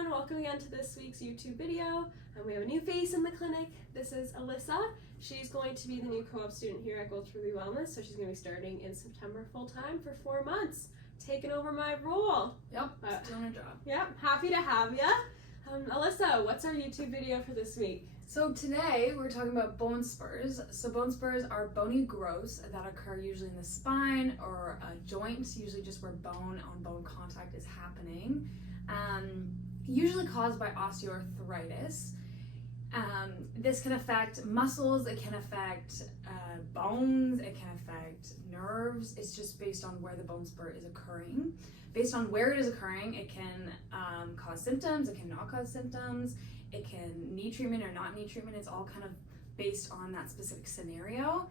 everyone, welcome again to this week's YouTube video. And we have a new face in the clinic. This is Alyssa. She's going to be the new co-op student here at Goldthruby Wellness, so she's going to be starting in September full-time for 4 months, taking over my role. Yep, doing her job. Yep, happy to have ya. Alyssa, what's our YouTube video for this week? So today we're talking about bone spurs. So bone spurs are bony growths that occur usually in the spine or joints, usually just where bone on bone contact is happening. Usually caused by osteoarthritis. This can affect muscles, it can affect bones, it can affect nerves. It's just based on where the bone spur is occurring. Based on where it is occurring, it can cause symptoms, it can not cause symptoms, it can need treatment or not need treatment. It's all kind of based on that specific scenario.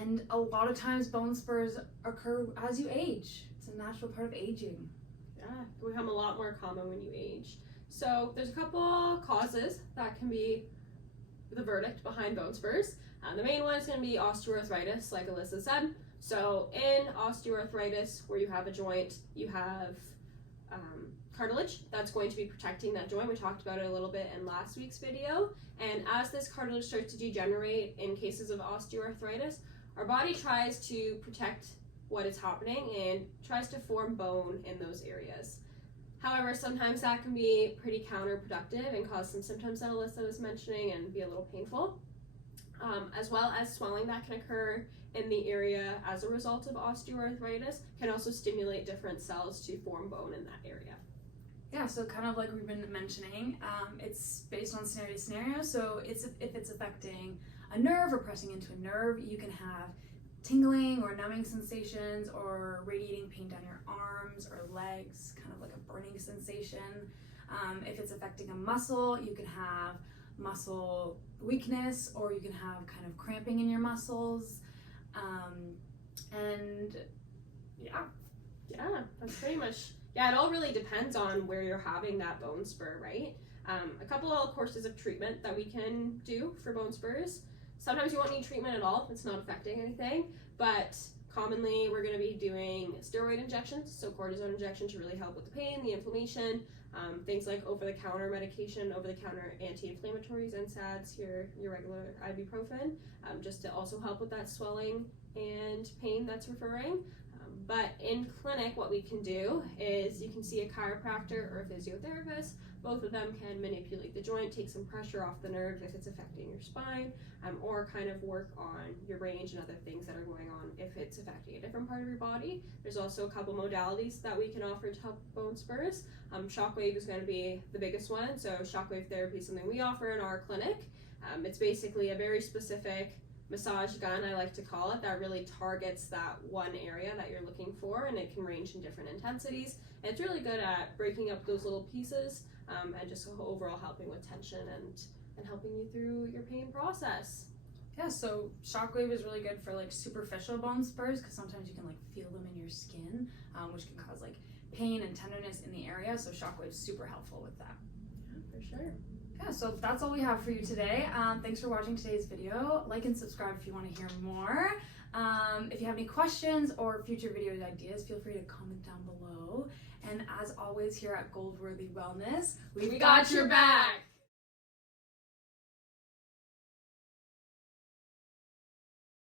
And a lot of times bone spurs occur as you age. It's a natural part of aging. Yeah, they become a lot more common when you age. So there's a couple causes that can be the verdict behind bone spurs. The main one is going to be osteoarthritis, like Alyssa said. So in osteoarthritis, where you have a joint, you have cartilage that's going to be protecting that joint. We talked about it a little bit in last week's video. And as this cartilage starts to degenerate in cases of osteoarthritis, our body tries to protect what is happening and tries to form bone in those areas. However, sometimes that can be pretty counterproductive and cause some symptoms that Alyssa was mentioning and be a little painful, as well as swelling that can occur in the area as a result of osteoarthritis can also stimulate different cells to form bone in that area. Yeah, so kind of like we've been mentioning, it's based on scenario to scenario. So if it's affecting a nerve or pressing into a nerve, you can have tingling or numbing sensations or radiating pain down your arms or legs, kind of like a burning sensation. If it's affecting a muscle, you can have muscle weakness or you can have kind of cramping in your muscles. And yeah, that's pretty much, it all really depends on where you're having that bone spur, right? A couple of courses of treatment that we can do for bone spurs. Sometimes you won't need treatment at all if it's not affecting anything, but commonly we're going to be doing steroid injections, so cortisone injection to really help with the pain, the inflammation, things like over-the-counter medication, over-the-counter anti-inflammatories, NSAIDs, your regular ibuprofen, just to also help with that swelling and pain that's referring. But in clinic, what we can do is you can see a chiropractor or a physiotherapist. Both of them can manipulate the joint, take some pressure off the nerve if it's affecting your spine, or kind of work on your range and other things that are going on if it's affecting a different part of your body. There's also a couple modalities that we can offer to help bone spurs. Shockwave is going to be the biggest one. So shockwave therapy is something we offer in our clinic. It's basically a very specific massage gun, I like to call it, that really targets that one area that you're looking for, and it can range in different intensities. And it's really good at breaking up those little pieces and just overall helping with tension and helping you through your pain process. Yeah, so shockwave is really good for like superficial bone spurs because sometimes you can like feel them in your skin, which can cause like pain and tenderness in the area. So shockwave is super helpful with that. Yeah, for sure. Yeah, so that's all we have for you today. Thanks for watching today's video. Like and subscribe if you want to hear more. If you have any questions or future video ideas, feel free to comment down below. And as always, here at Goldthruby Wellness, we got your back.